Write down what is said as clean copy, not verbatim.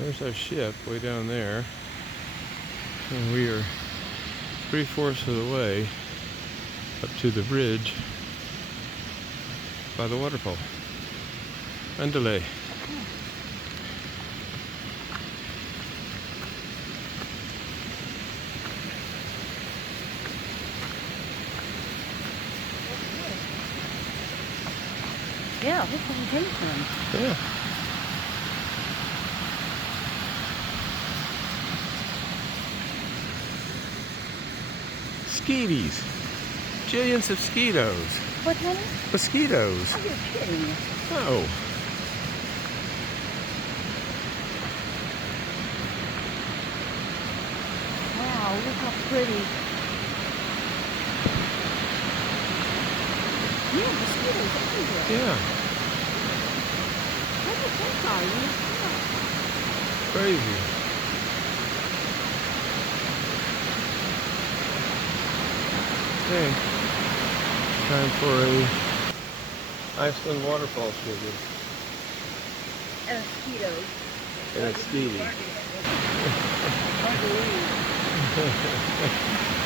There's our ship way down there. And we are 3/4 of the way up to the bridge by the waterfall. Andale. Yeah, this is Iceland. Yeah. Skeeties. Jillions of skeetos. What, honey? Mosquitoes. Oh, you're kidding. Oh. Wow, look how pretty. Yeah, mosquitoes everywhere. Yeah. What do you think are you? Crazy. Okay. Time for a Iceland waterfall swimming. And mosquitoes. And it's skeety. Hard to believe.